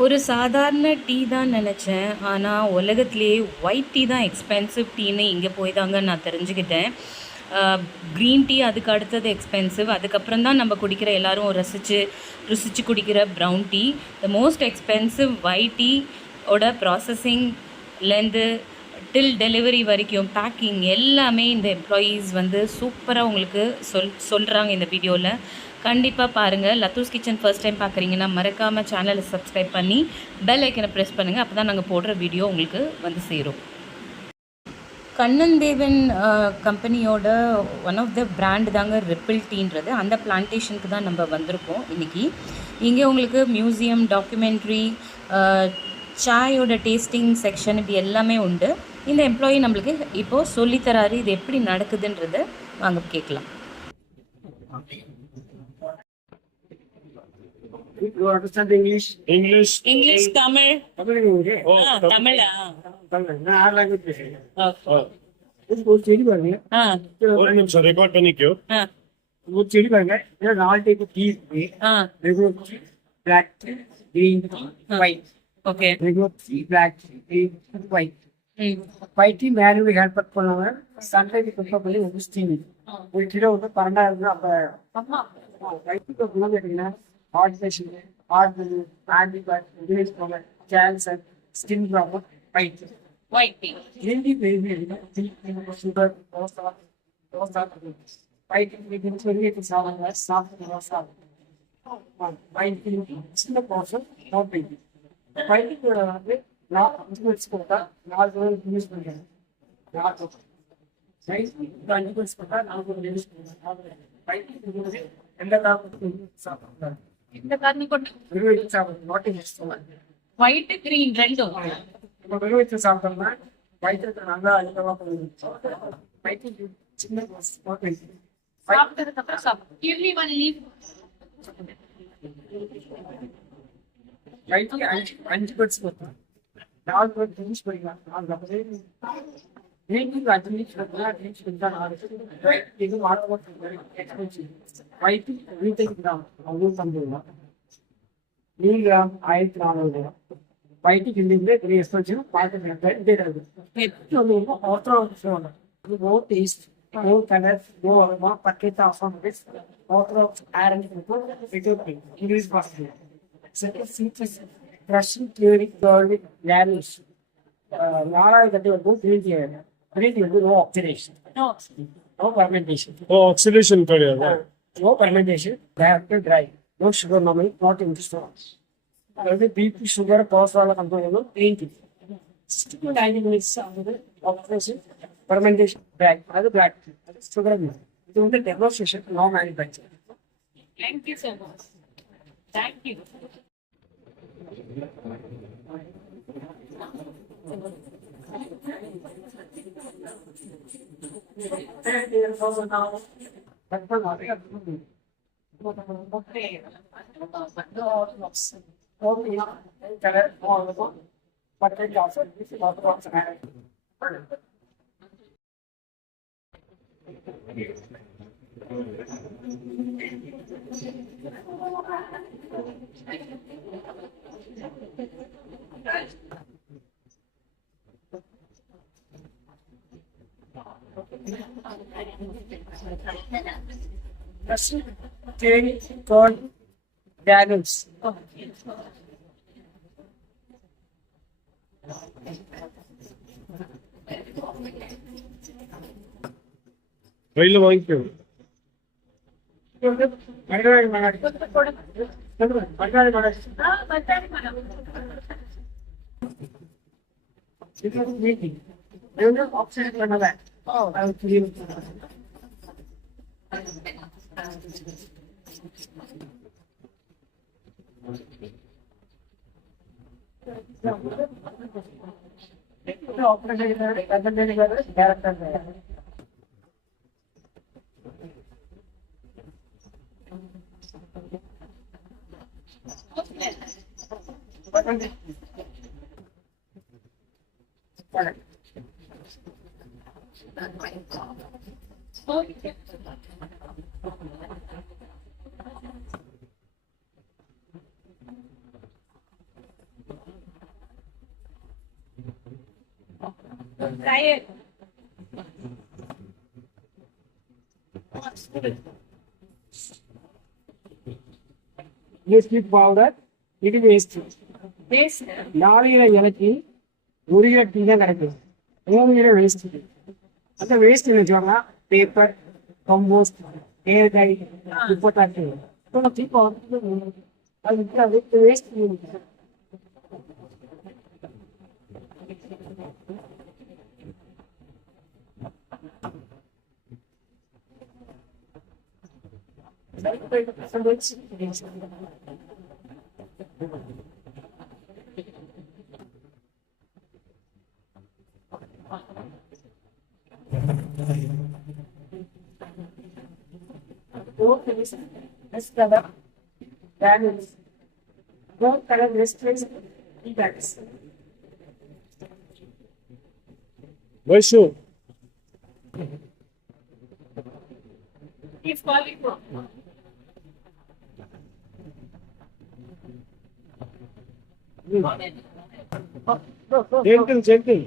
ஒரு சாதாரண டீ தான் நினச்சேன். ஆனால் உலகத்திலேயே ஒயிட் டீ தான் எக்ஸ்பென்சிவ் டீன்னு இங்கே போய் தாங்க நான் தெரிஞ்சுக்கிட்டேன். க்ரீன் டீ அதுக்கு அடுத்தது எக்ஸ்பென்சிவ். அதுக்கப்புறம் தான் நம்ம குடிக்கிற எல்லோரும் ருசித்து குடிக்கிற brown tea. The most expensive white tea ஓட ப்ராசஸிங்லேருந்து டில் டெலிவரி வரைக்கும் பேக்கிங் எல்லாமே இந்த எம்ப்ளாயீஸ் வந்து சூப்பராக உங்களுக்கு சொல்கிறாங்க இந்த வீடியோவில். கண்டிப்பாக பாருங்கள். லத்தூஸ் கிச்சன் ஃபர்ஸ்ட் டைம் பார்க்குறீங்கன்னா மறக்காமல் சேனலை சப்ஸ்கிரைப் பண்ணி பெல் ஐக்கனை ப்ரெஸ் பண்ணுங்கள். அப்போ தான் நாங்கள் போடுற வீடியோ உங்களுக்கு வந்து சேரும். கண்ணன் தேவன் கம்பெனியோட ஒன் ஆஃப் த பிராண்ட் தாங்க ரிப்பிள் டீன்றது. அந்த பிளான்டேஷனுக்கு தான் நம்ம வந்திருக்கோம் இன்றைக்கி. இங்கே உங்களுக்கு மியூசியம், டாக்குமெண்ட்ரி, சாயோட டேஸ்டிங் செக்ஷன் இப்படி எல்லாமே உண்டு. இந்த எம்ப்ளாயி நம்மளுக்கு இப்போது சொல்லித்தராரு இது எப்படி நடக்குதுன்றதை வாங்க கேட்கலாம். You understand English? English, Tamil. Oh, Tamil. Tamil. நான் language பேசுறேன். Okay. ஒரு செடி பாருங்க. ஒரு நிமிஷம் ரெக்கார்ட் பண்ணிக்கோ. ஒரு செடி பாருங்க. இதுல 4 டைப் டீ இருக்கு. Regular tea, black tea, green tea, white. Okay. Regular tea, black tea, green tea, white. white tea manually hand but பண்ணுவாங்க. சன்லைட் ப்ரிஃபர் பண்ணி ஒரு ஸ்டீம். ஒரு கிலோ வந்து 12,000 அப்ப white tea குணம் கேட்டீங்கன்னா heart patient, heart disease, antibiotic, disease problem, cancer, skin problem, white tea. White tea. Green tea very sugar, those are white tea we can very it is all soft white tea சின்ன portion not big. white tea வந்து நான் invest பண்ணா 4 use பண்றேன். நான் size 5 use பண்ணா 4 use பண்றேன். white tea எந்த காரணத்துக்கு சாப்பிடுறாங்க? இந்த காரணம் கொண்டு ஒயிட் கிரீன் ரெண்டும் வெறும் சாப்பிட்டோம்னா வயிற்று நல்லா அதிகமாக வயிற்று சின்ன சாப்பிட்டதுக்கு அப்புறம் சாப்பிடும். வயிற்று 5 பேர்ஸ் கொடுத்தோம். 4 பேர் ஃபினிஷ் பண்ணிக்கலாம். 4 வீட்டுக்கு 5 நிமிஷம் கொடுத்தா 4 இது எக்ஸ்பென்சிவ். வயிற்று வீட்டுக்கு தான் அவ்வளோ தந்துடலாம். 100 கிராம் 1400 வயிற்றுக்கு இல்லைங்களே பெரிய expensive. more taste, more color, more packet of water of iron, English possible. Second features, Russian theory, garlic, values. நாலாவது வந்து green tea. Green tea வந்து no oxidation, no fermentation. Oh, oxidation கிடையாது. No fermentation, they have to dry. No sugar normally, not in the stores. அதாவது BP, sugar, cholesterol control பண்ணும் green tea. 60 to 90 minutes ஆகுது operation fermentation black, அது black tea, அது sugar இல்லை. இது வந்து demonstration, no manufacture. Thank you so much. Thank you. Russian theory called Daniels. கையில வாங்கிக்கோ. மறுநாள் மறுநாள் meeting. They will not upset one another. Oh, I will clean it. Sweet powder இது வேஸ்ட் நாளையில இலக்கி ஒரு கிலோ டீ தான் கிடைக்கும் 3 கிலோ வேஸ்ட் அந்த வேஸ்ட் வச்சோம்னா பேப்பர் கம்போஸ்ட் ஏர்காய் உப்பத்தாட்டு அது waste Vaishu. He's calling for. Gentle.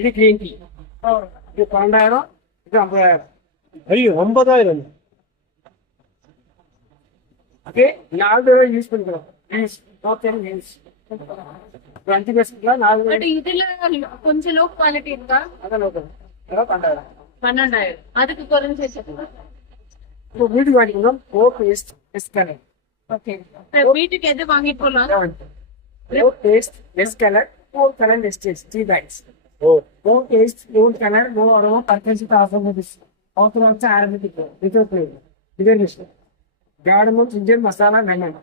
இது கிரீன் டீ இது 12,000 இது 50,000. ஐயோ 50,000. ஓகே 4 தடவை யூஸ் பண்ணிக்கலாம். யூஸ் ஓகே யூஸ் 20% 4 பட் இதுல கொஞ்சம் லோ குவாலிட்டி இருக்கா? அதான் லோக்கல் அதான் 12,000. 12,000 அதுக்கு குறைஞ்சு இப்போ வீட்டுக்கு வாங்கிக்கணும் ஓ பேஸ்ட் எஸ்கலர். ஓகே வீட்டுக்கு எது வாங்கிட்டு போலாம்? ஓ பேஸ்ட் எஸ்கலர் ஓ கலர் எஸ்டேஸ் 3 bags. ஓ பேஸ்ட் ஓ கலர் ஓ அரோ purchase offer this offer off Arabic with flavour இதே விஷயம் கார்டமம் ஜிஞ்சர் மசாலா லெமன்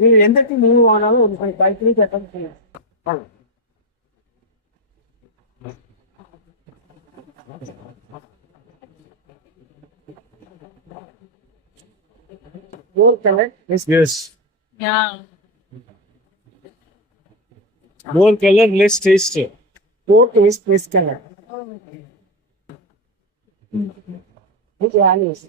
நீங்க எந்த டீ மூணு வாங்கினாலும் ஒரு 5 கிலோ கட்டணும் வாங்க. More color, Yes. Yeah More color, less taste. more taste, less color. Which one is?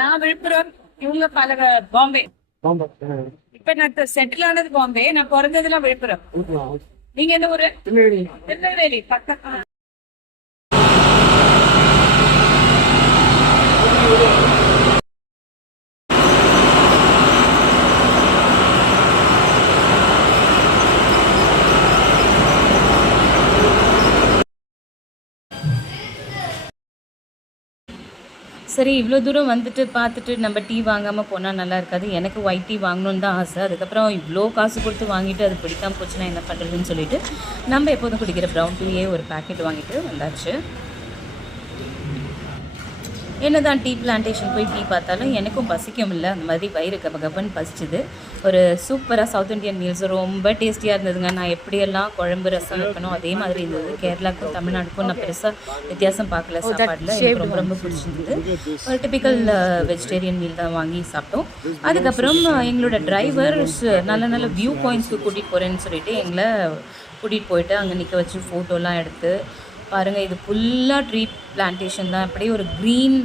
நான் விழுப்புரம், இவங்க பாம்பே. இப்ப நான் செட்டில் ஆனது பாம்பே, நான் பிறந்ததுலாம் விழுப்புரம். நீங்க எந்த ஊரு? திருநெல்வேலி பக்கம். சரி, இவ்வளோ தூரம் வந்துட்டு பார்த்துட்டு நம்ம டீ வாங்காமல் போனால் நல்லா இருக்காது. எனக்கு ஒயிட் டீ வாங்கணுன்னு தான் ஆசை. அதுக்கப்புறம் இவ்வளோ காசு கொடுத்து வாங்கிட்டு அது பிடிக்காமல் போச்சுன்னா என்ன பண்ணுறதுன்னு சொல்லிட்டு நம்ம எப்போதும் குடிக்கிற ப்ரௌன் டீயே ஒரு பேக்கெட் வாங்கிட்டு வந்தாச்சு. என்னதான் டீ பிளான்டேஷன் போய் டீ பார்த்தாலும் எனக்கும் பசிக்கும் இல்லை. அந்த மாதிரி வயிறு கபன்னு பசிச்சுது. ஒரு சூப்பராக சவுத் இண்டியன் மீல்ஸ் ரொம்ப டேஸ்டியாக இருந்ததுங்க. நான் எப்படியெல்லாம் குழம்பு ரசம் வைக்கணும் அதே மாதிரி இருந்தது. கேரளாவுக்கும் தமிழ்நாடுக்கும் நான் பெருசாக வித்தியாசம் பார்க்கல சாப்பாடில். எனக்கு ரொம்ப ரொம்ப பிடிச்சிருந்தது. ஒரு டிப்பிக்கல் வெஜிடேரியன் மீல் தான் வாங்கி சாப்பிட்டோம். அதுக்கப்புறம் எங்களோட டிரைவர் நல்ல நல்ல வியூ பாயிண்ட்ஸ்க்கு கூட்டிகிட்டு போகிறேன்னு சொல்லிட்டு எங்களை கூட்டிகிட்டு போயிட்டு அங்கே நிற்க வச்சு ஃபோட்டோலாம் எடுத்து பாருங்கள். இது ஃபுல்லாக ட்ரீ பிளான்டேஷன் தான். அப்படியே ஒரு க்ரீன்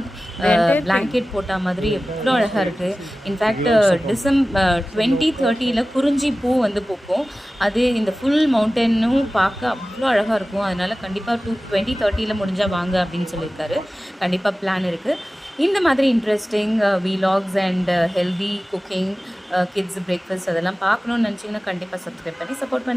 பிளாங்கெட் போட்ட மாதிரி எவ்வளோ அழகாக இருக்குது. இன்ஃபேக்ட் டிசம்பர் 2030 குறிஞ்சி பூ வந்து பூக்கும். அது இந்த ஃபுல் மவுண்டனும் பார்க்க அவ்வளோ அழகாக இருக்கும். அதனால் கண்டிப்பாக 2030 முடிஞ்சால் வாங்க அப்படின்னு சொல்லியிருக்காரு. கண்டிப்பாக பிளான் இருக்குது. இந்த மாதிரி interesting வீலாக்ஸ் and healthy cooking kids breakfast அதெல்லாம் பார்க்கணுன்னு நினச்சிங்கன்னா கண்டிப்பாக சப்ஸ்கிரைப் பண்ணி சப்போர்ட் பண்ணி